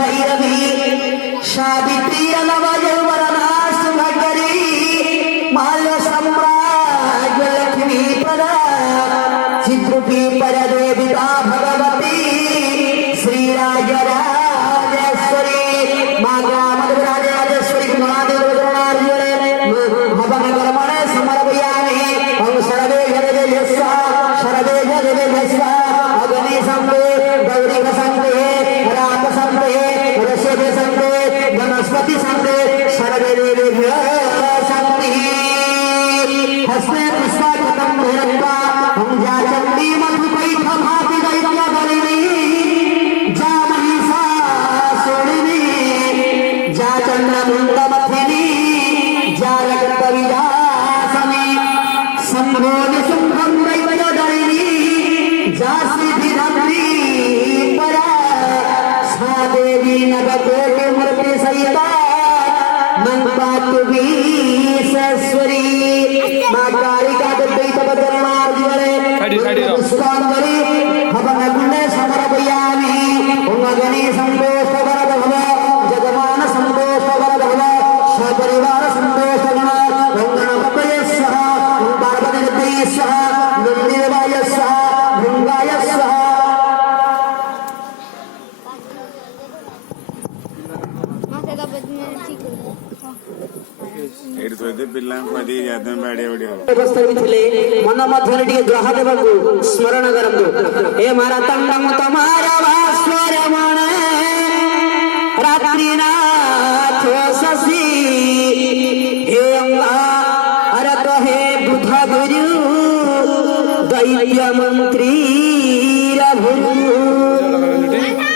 भैरवी सावित्री नवयौवना सुभकरी माल्य सम्राज्य लक्ष्मी प्रदा चिद्रूपी परदेविता भगवती श्रीराजराजेश्वरी माता मधुराजेश्वरी भवन कर्मणे समर्पयामि ओम सर्वे जगते सर्वे जगते अग्नि संगे गौरी संगे राम संगे ऋषभ संगे वनस्पति संगे सर्वे देवेभ्यो शांति हस्ते पुष्पाक्षतं धृत्वा हम जाचन्ति मधुकैटभाति दैत्यबलिनी जा महिषासुरिणी जा चन्द्रमुण्डमथिनी जा रक्तविलासनी शम्भो निशुम्भं दैत्यदलिनी जा सिद्धिरम्भी परा सा देवी नवकोटि मूर्ति सहिता मंपातु विश्वेश्वरी मां कालिका द्वैत बदरणार्जुने पुष्पांजलि भवन कुंडे समर्पयामि ओम अग्नि संतोष वरदभ जगमान संतोष वरदभ सपरिवार संतोष गण ओम गणपतये स्वाहा ओम पार्वतीदेवी स्वाहा नंदीदेवाय स्वाहा भृंगाय स्वाहा मन मध्य ग्रह देवा स्मरण करतु हे मारा तंडम तमारा भास्वर मन रात्रिनाथ शशि हे अंगा हरत हे बुध गुरु दैत्य मंत्री रघु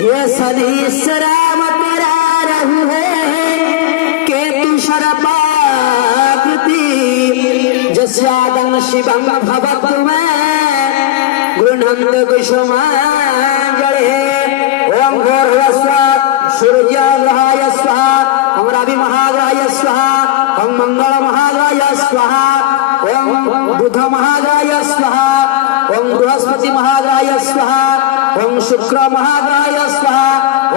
ये सनीश्वरा मकरा रहु है केतु शरपाकृति जस्यादं शिवं भवतु मे गृह्णन्त कुसुमांजलि ओम घोरवस्व सूर्यग्रहाय स्वाहा ओम रवि महाग्रहाय स्वाहा ओम मंगल महाग्रहाय स्वाहा ओम बुध महाग्रहाय स्वाहा ओम बृहस्पति महाग्रहाय स्वाहा ओम शुक्र महाग्रहाय स्वाहा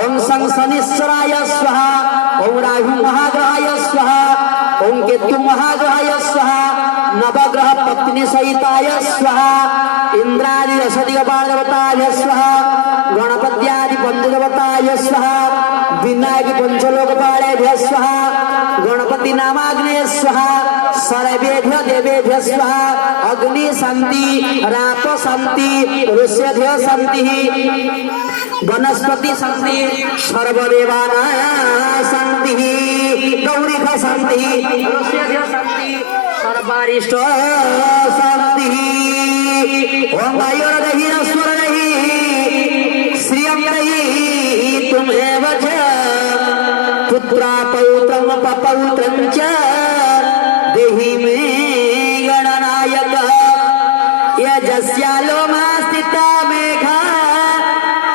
ओम शनिश्चराय स्वाहा ओम राहु महाग्रहाय स्वाहा ओम केतु महाग्रहाय स्वाहा नवग्रह पत्नी सहिताय स्वाहा इंद्रादि रसदिगपाल देवताय स्वाहा गणपत्यादि पंचदेवताय स्वाहा विनायक पंचलोकपालेभ्यः स्वाहा गणपति नामाग्नेय स्वाहा सर्वेभ्यो देवेभ्यो स्वाहा अग्नि शांति रातो शांति ऋष्यभ्यो शांति वनस्पति शांति सर्वदेवानां शांति गौरीभ शांति ऋष्यभ्यो शांति सर्वारिष्ट शांति ओम आयुर्देहि स्मरणहि श्रियं देहि तुमेव च पुत्रा पौत्रं पपौत्रं च देहि मे गणनायक यजस्यालोमा स्थिता मेघा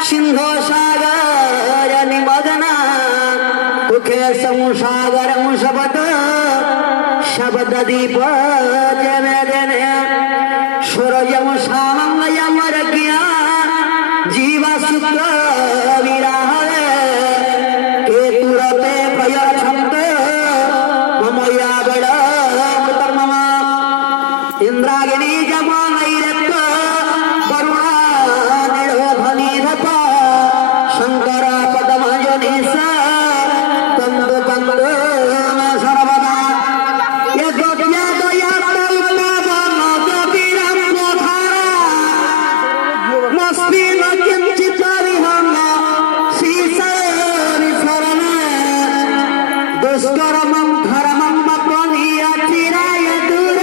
सिंधो सागर निमग्ना मुखे संसागरं शबद शबद दीप जन जन सूर्यं सामंगयं रज्ञा जीव शुक्र विराह केतुरते प्रयच्छन्त ममया बड़ मम इंद्रागिनी जमानैरत्व वरुणा निरोधनीधप शंकर पदमजनीश तंदु तंदु सर्वदा दुष्कर्मं धर्मं मपनीयचिराय दूर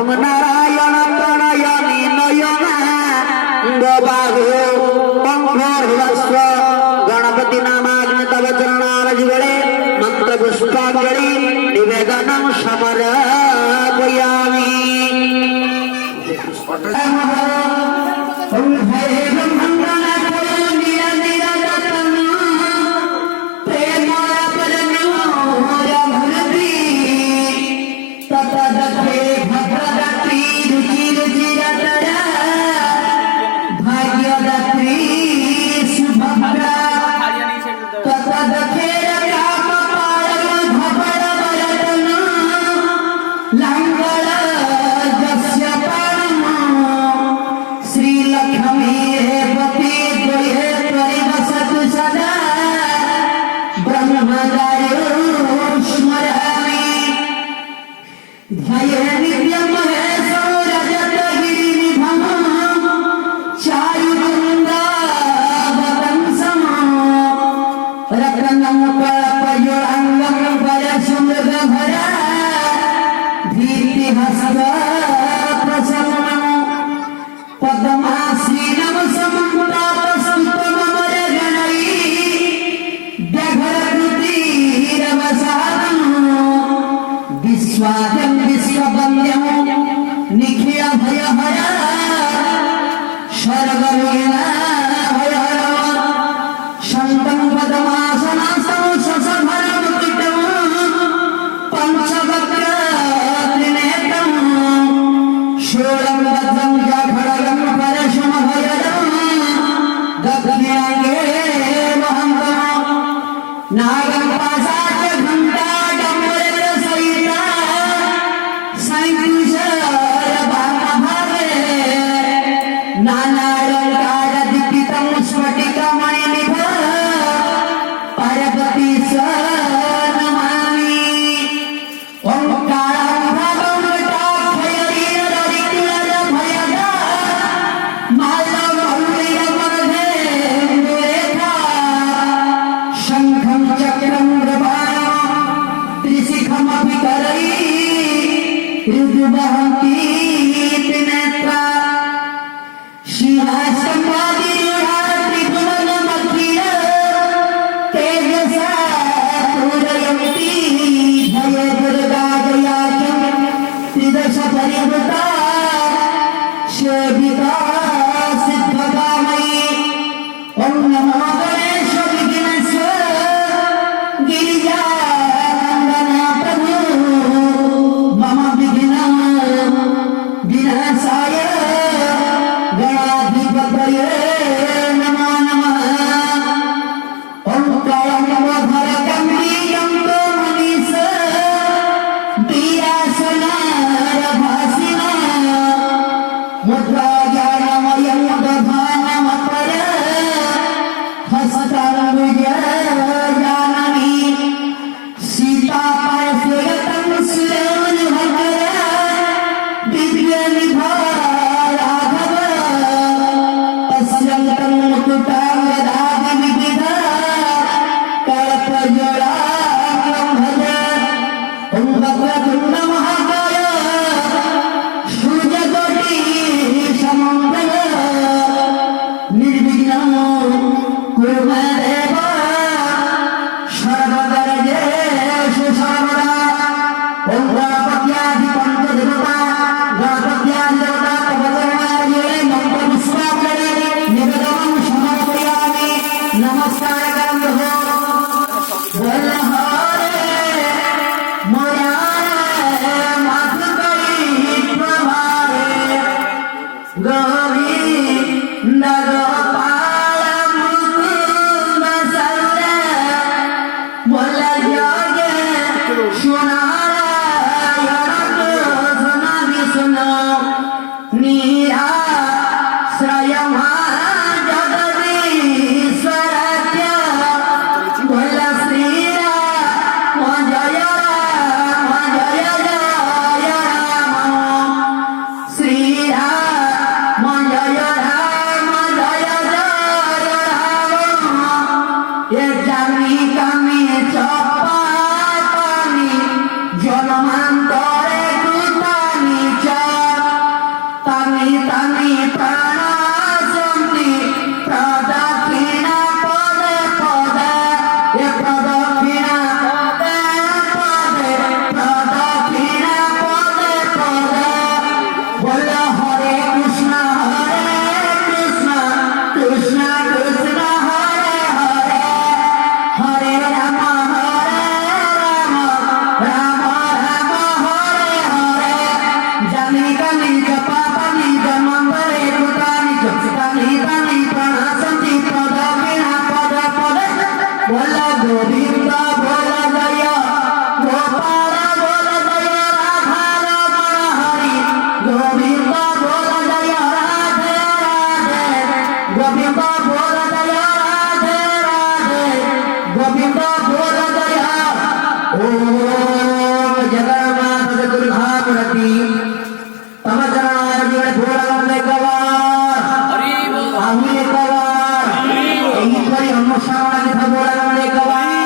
ओम नारायण प्रणयनि नयना बाहु पंखर्वस्व गणपति नामाग्नि तव चरणारजुगळे मंत्र पुष्पांजलि निवेदनं समर्पयामि विश्वाद्यं विश्ववन्द्यं निखिल भय हर शर्वरीण भय हर शन्तं पदमासनासं ससभरं कृतं पंचवक्र त्रिनेत्रं शूलं वज्रं जखडगं परशुं भयदं गगनाङ्गे वहन्तं नागं पाशाच घण्टा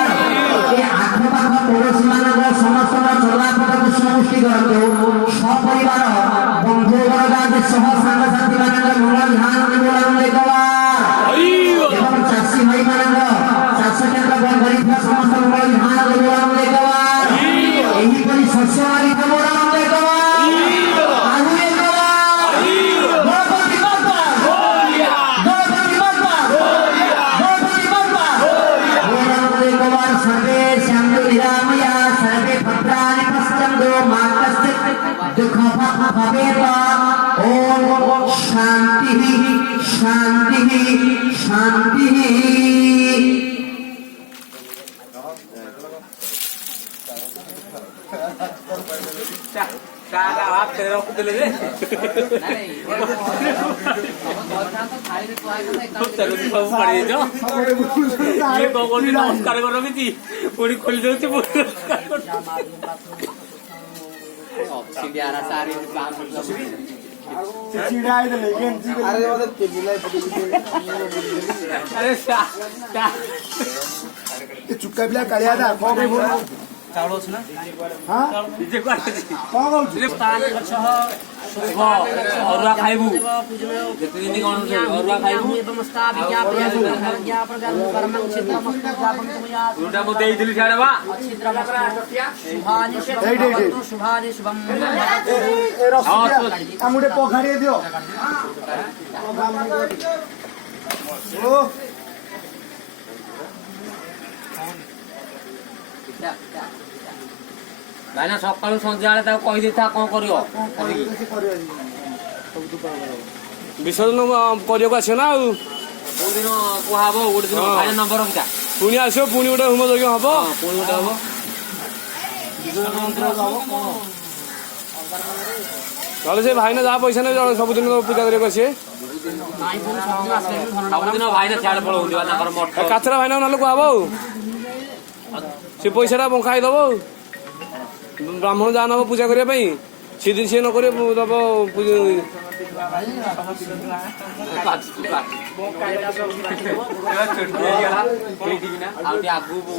Hari କରନ୍ତୁ ସପରିବାର ବନ୍ଧୁ ବର୍ଗ ସହ ସାଙ୍ଗସାଥୀ ମାନଙ୍କ ମଙ୍ଗଳ ଧ୍ୟାନ ବୋଲାନ୍ତୁ ଏବଂ ଚାଷୀ ଭାଇ ମାନଙ୍କ ଚାଷ କ୍ଷେତ୍ର କରିଥିବା ସମସ୍ତ ମଙ୍ଗଳ ଧ୍ୟାନ ବୋଲାନ୍ତୁ ଏହିପରି ଶସ୍ୟ ମାରିତ ବୋଲାନ୍ତୁ शांति शांति शांति नमस्कार करो पूरी खोली दे चुका पिला कालिया था कौन बोल चावल ଅଛି ନା हां ନିଜେ କୁଆଡେ कौन बोल ପାନ ଗଛ ଶୁଭ ଅରୁଆ ଖାଇବୁ ଯେତେ ଦିନ କଣ ଅରୁଆ ଖାଇବୁ ଯୋଉଟା ମୁଁ ଦେଇଥିଲି ସିଆଡେ ବା मुझे पोखरी दियो ओ ଭାଇନା ସକାଳୁ ସନ୍ଧ୍ୟାବେଳେ ତାକୁ କହିଦେଇଥା କଣ କରିବ ବିସର୍ଜନ କରିବାକୁ ଆସିବ ନା ଆଉ କୋଉ ଦିନ କୁହାହବ ଗୋଟେ ଦିନ ଭାଇନା ନମ୍ବର ରଖିଥା ପୁଣି ଆସିବ ପୁଣି ଗୋଟେ ହୋମ ଯଜ୍ଞ ହବ ପୁଣି ଗୋଟେ ହବ ନହେଲେ ସେ ଭାଇନା ଯାହା ପଇସା ନେବେ ସବୁଦିନ ପୂଜା କରିବାକୁ ଆସିବେ ସବୁଦିନ ଭାଇନା ସିଆଡେ ପଳଉଛନ୍ତି ତାଙ୍କର ମଠ କାଥରା ଭାଇନା ନହେଲେ କୁହାହବ ଆଉ ସେ ପଇସାଟା ବଙ୍କା ଦବ ଆଉ ବ୍ରାହ୍ମଣ ଯାହା ନବ ପୂଜା କରିବା ପାଇଁ ସେଦିନ ସିଏ ନ କରିବ ଦବ ଆଗକୁ